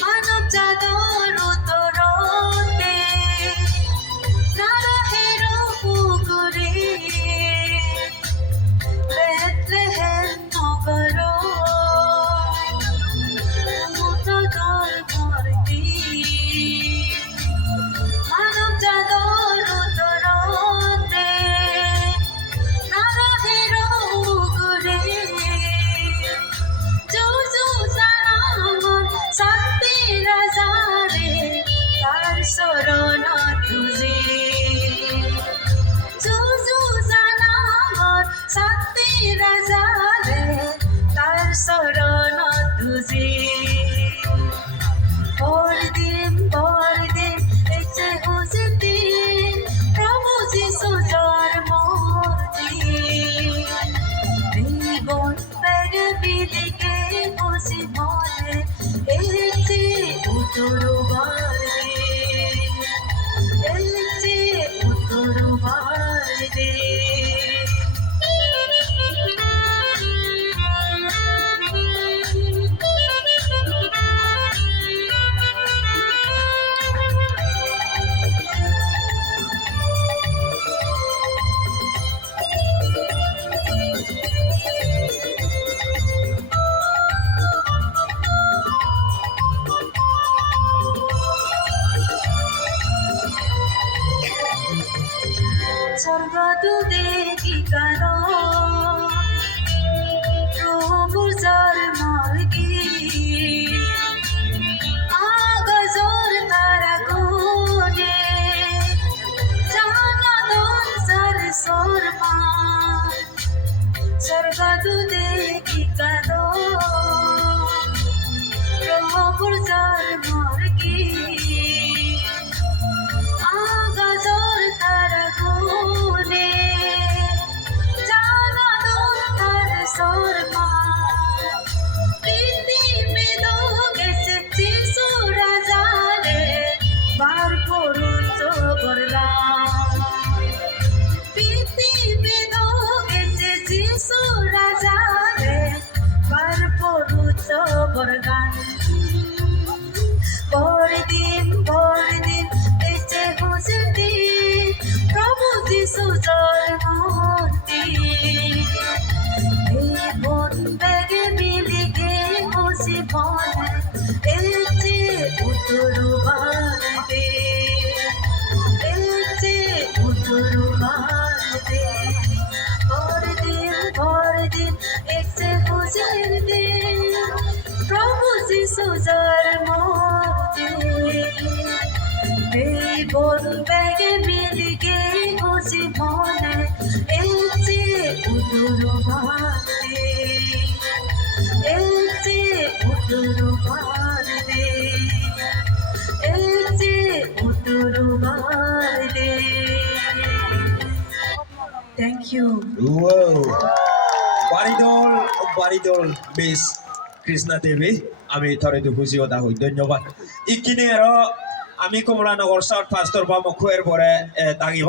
মানব জাদর উত্তরতে নারাহের পুকুরে বেথলেহেম নগর উত্তর ভর্তি মানব জাদর উত্তরতে নারাহের পুকুরে শান্তি রাজারে তার শরণ তুঝে জুজু জানামর শান্তি রাজারে তার শরণ তুঝে পরদিন এসে হুজতি প্রভু যিশু জন্মদিন জীবন পের বিলিকে বসি মনে এসে উত্তর বারে স্বর্গদূতে গীতালো প্রভুর জন্মের গীত আকাশের তারাগুনে জানালেন তার সম্মান স্বর্গদূতে গীতালো প্রভুর জন্মের গীত আকাশের তারাগুনে জানালেন তার সম্মান পৃথিবী গেছে যিশু রাজারে বার পরুচ বরদান পৃথিবী গেছে যিশু রাজারে বার পরুচ বরদান পরদিন এসে হুজতি প্রভু যিশু জন্মদিন জীবন বেগে মিলিগে খুশি মনে এসে উত্তর বারে পরদিন এসে হুজতি প্রভু যিশু জন্মদিন জীবন বেগে মিলিগে খুশি মনে এসে উত্তর বারে Thank you. Wow. Baridol Miss Krishna Devi. আমি থরে দুপুজি ওদা হই ধন্যবাদ ইকিনে আর আমি কমলানগর সাউথ ফাস্টর বা মুখের পরে দাগিব